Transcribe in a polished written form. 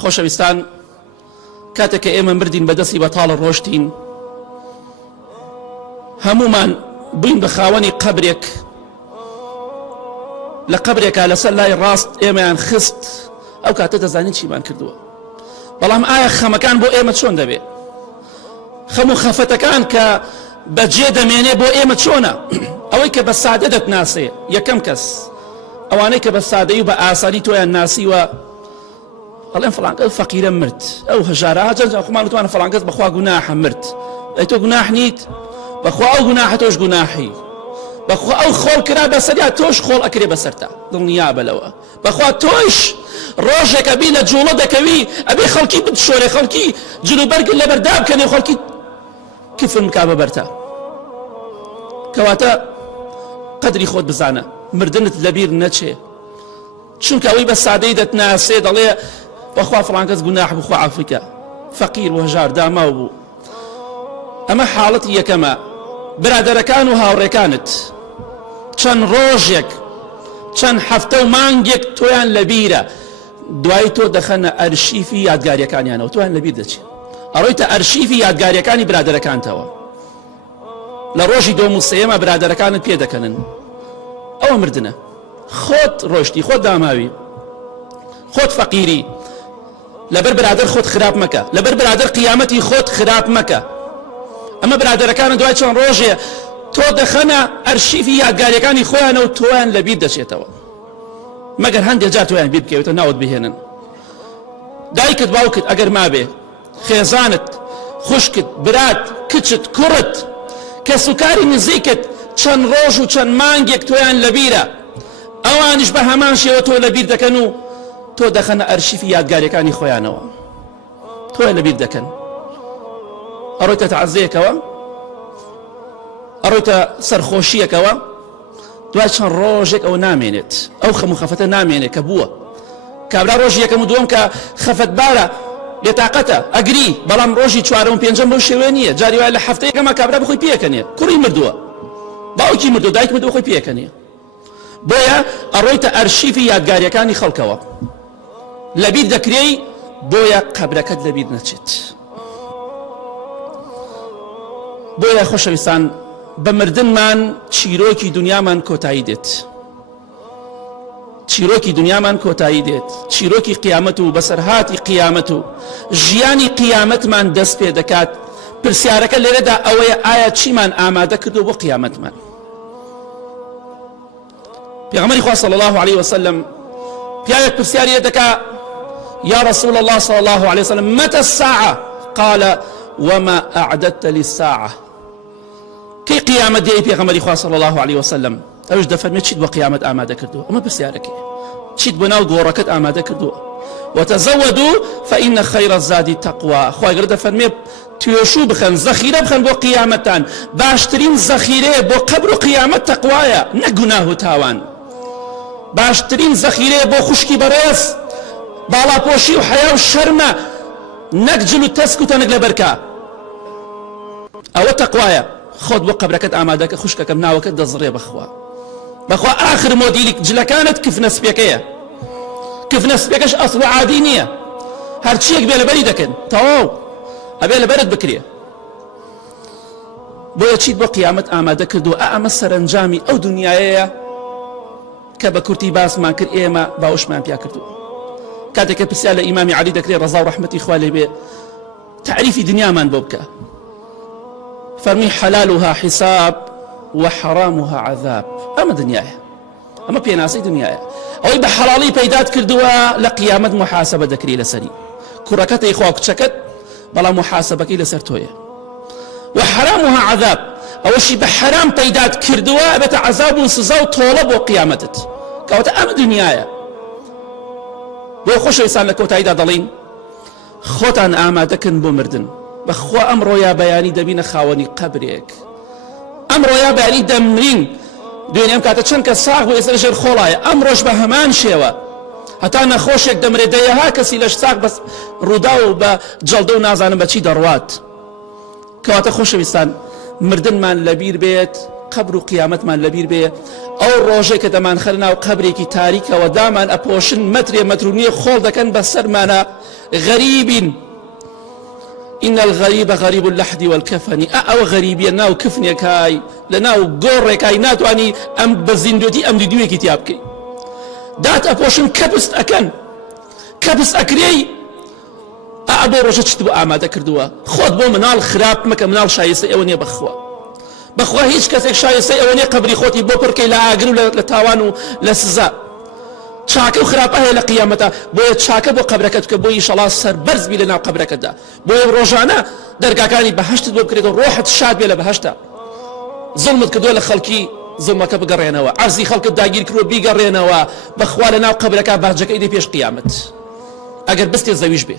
خۆشەویستان، کاتێک کە ئێمە مردین بەدەستی بەتاڵ ڕۆشتین، هەمومان بووین بە خاوەنی قەبرێک. لە قەبرێکە لەسەر لای ڕاست ئێمەیان خست، ئەو کاتە دەزانین چیمان کردووە. بەڵام ئایا خەمەکان بۆ ئێمە چۆن دەبێت؟ خەم و خەفەتەکان کە بەجێ دەمێنێ بۆ ئێمە چۆنە؟ ئەوەی کە بە سادە دەتناسێ یەکەم کەس، ئەوانەی کە بە سادەی و بە ئاسانی تۆیان ناسیوە، ئەڵێن فڵانکەس فەقیرە مرد، ئەو هەژارە جەنجان خۆمان وتوانە فڵانکەس بەخوا گوناحە مرد. ئەی تۆ گوناح نیت؟ بەخوا ئەو گوناحە تۆش گوناحی، بەخوا ئەو خۆڵ کرا بەسەریا تۆش خۆڵ ئەکرێ بەسەرتا، دڵنیا بەلەوە. بەخوا تۆش ڕۆژێکە بی لە جوڵە دەکەوی ئەبێ خەڵکی بتشۆرێ، خەڵکی جلوبەرگت لەبەردا بکەنێ، خەڵکی کفن بکا بەبەرتا. کەواتە قەدری خۆت بزانە، مردنت لەبیر نەچێ، چونکە ئەوەی بە سادەی دەتناسێ دەڵێ بەخوا فڵانکەس گوناح بخوا عەفوکە، فەقیر و هەژار داماو بوو. ئەمە حاڵەتی یەکەمە. برادەرەکان و هاوڕێکانت چەند ڕۆژێک چەند هەفتە و مانگێک تۆیان لەبیرە، دوای تۆ دەخەنە ئەرشیفی یادگاریەکانیانەوە، تۆیان لەبیر دەچێت، ئەڕۆیتە ئەرشیفی یادگاریەکانی برادەرەکانتەوە. لە ڕۆژی دۆم و سێیەمە برادەرەکانت پێ دەکەنن ئەوە مردنە. خۆت ڕۆشتی، خۆت داماوی، خۆت فەقیری، لەبەر برادر خۆت خراپ مەکە، لەبەر برادر قیامەتی خۆت خراپ مەکە. ئەمە برادەرەکانە دوای چەند ڕۆژێ تۆ دەخەنە ئەرشیفی یادگاریەکانی خۆیانە و تۆیان لەبیر دەچێتەوە، مەگەر هەندێک جار تۆیان بیر بکەوێتە ناوت بهێنن. دایکت باوکت ئەگەر مابێ، خێزانت، خوشکت، برات، کچت، کوڕت، کەس و کاری نزیکت چەند ڕۆژ و چەند مانگێک تۆیان لەبیرە، ئەوانش بە هەمان شێوە تۆ لەبیر دەکەن و تۆ دەخەنە ئەرشیفی یادگاریەکانی خۆیانەوە، تۆیان لەبیر دەکەن. ئەڕۆیتە تەعزیەکەوە، ئەڕۆیتە سەرخۆشیەکەوە، دوای چەند ڕۆژێک ئەو نامێنێت، ئەو خەم و خەفەتە نامێنێت کە بووە. کابرا ڕۆژی یەکەم و دووەم کە خەفەتبارە، بێتاقەتە، ئەگری، بەڵام ڕۆژی چوارەم و پێنجەم بەو شێوێ نییە. جاری وایە لە هەفتەیەکەمە کابرا بخۆی پێکەنێ، کوڕی مردووە، باوکی مردووە، دایک مردووە، خۆی پێکەنێ. بۆیە ئەڕۆیتە ئەرشیفی یادگاریەکانی خەڵکەوە، لەبیر دەکرێی، بۆیە قەبرەکەت لەبیر نەچێت. بۆیە خۆشەویستان، بە مردنمان چیرۆکی دنیامان کۆتایی دێت، چیرۆکی دنیامان کۆتایی دێت، چیرۆکی قیامەت و بەسەرهاتی قیامەت و ژیانی قیامەتمان دەست پێ دەکات. پرسیارەکە لێرەدا ئەوەیە ئایا چیمان ئامادە کردو بۆ قیامەتمان؟ پێغەمبەری خوا صلی الله علیه وسلم پیاوێک پرسیاری دەکا: یا رسول الله صلی الله علیه وسلم متى الساعة؟ قال وما أعددت للساعة؟ كي قيامة دي پێغەمبەری خوا صلی الله علیه وسلم ئەوش دەفەرمێت چیت بۆ قیامەت ئامادە کردووە؟ ئەمە پرسیارەکەی، چیت بۆ ناو گۆڕەکەت ئامادە کردووە؟ وتزودوا فإن خير الزاد التقوى. خوای گەورە دەفەرمێت توێشوو بخەن، زەخیرە بخەن بۆ قیامەتان، باشترین زەخیرەیە بۆ قەبر و قیامەت تەقوایە، نەک گوناه و تاوان. باشترین زەخیرەیە بۆ خوشکی بەڕێز، باڵاپۆشی و حەیا و شەرمە، نەک جل و تەسک و تەنگ لەبەرکە. ئەوە تەقوایە. خۆت بۆ قەبرەکەت ئامادەکە، خوشکەکەم ناوەکەت دەزڕێ بەخوا. بەخوا ئاخر مۆدیلی جلەکانت کفنە سپێکەیە، کفنە سپێکەش ئەسڵ و عادی نییە، هەرچیەک بێ لەبەری دەکەن، تەواو ئەبێ لەبەرت بکرێ. بۆیە چیت بۆ قیامەت ئامادە کردووە؟ ئەمە سەرنجامی ئەو دنیایەیە کە بە کورتی باسمان کرد، ئێمە باوشمان پیا کردووە. کاتێککە پرسیار لە ئیمامی عەلی دەکرێت ڕەزا و ڕەحمەتی خوا لێ بێ، تعریفی دنیامان بۆ بکە، فەرمی حەلالها حیساب وحرامها عذاب. ئەمە دنیایە، ئەمە پێناسەی دنیایە. ئەوەی بە حەڵاڵی پەیدات کردووە لە قیامەت محاسبە دەکری لەسەری، کوڕەکەتەی خوا کچەکەت، بەڵام محاسبەکەی لەسەر تۆیە. وحرامها عذاب، ئەوەشی بە حرام پەیدات کردووە ئەبێتە عەزاب و سزا و تۆڵە بۆ قیامەتت. کەواتە ئەمە دنیایە. بۆ خۆشەویستان لە کۆتاییدا دەڵین خۆتان ئامادەکەن بۆ مردن. بەخوا ئەمڕۆ یا بەیانی دەبینە خاوەنی قەبرێک، ئەمڕۆ یا بەیانی دەمرین، دوێنێ ئەم کاتە چەند کە ساغ و ئێستا لەژێر خۆڵایە، ئەمڕۆژ بە هەمان شێوە هەتا نەخۆشێک دەمرێت، دەیەها کەسی لەش ساغ بەس ڕوودا و بە جەڵدە و نازانم بەچی دەڕوات. کەواتە خۆشەویستان، مردنمان لەبیر بێت، قبر و قیامەتمان لەبیر بێ ئەو ڕۆژێک کە دەمان خەرە ناو قەبرێکی تاریکەوە دامان ئەپۆشن مەترێ مەترونیە خۆڵ دەکەن بەسەرمانە غەریبین إن الغريب غريب اللحد والكفن أو غريبية ناو كفنيكاي لناو قوريكاي ناتواني أم بزندوتي أم ديوي كتابكي دات أبوشن كبست أكن كبست أكري أبو رجل تشتبو أعماد كردوا خود بو منال خراب مكا منال شايسي أوني بخوا هيش كسك شايسي أوني قبري خوتي بو بركي لا عقلو لتاوانو لسزا چاکە و خراپە هەیە لە قیامەتە بۆیە چاکە بۆ قەبرەکەت بکە بۆ ئینشەڵا سەربەرز بی لە ناو قەبرەکەتدا بۆیە ڕۆژانە دەرگاکانی بەهەشتت بۆ بکرێتەوە ڕۆحت شاد بێ لە بەهەشتە زڵمت کردووە لە خەڵکی زڵمەکە بگەڕێنەوە عەرزی خەڵکت داگیر کردووە بیگەڕێنەوە بەخوا لە ناو قەبرەکە باجەکەی دێ پێش قیامەت ئەگەر بستێ زەویش بێ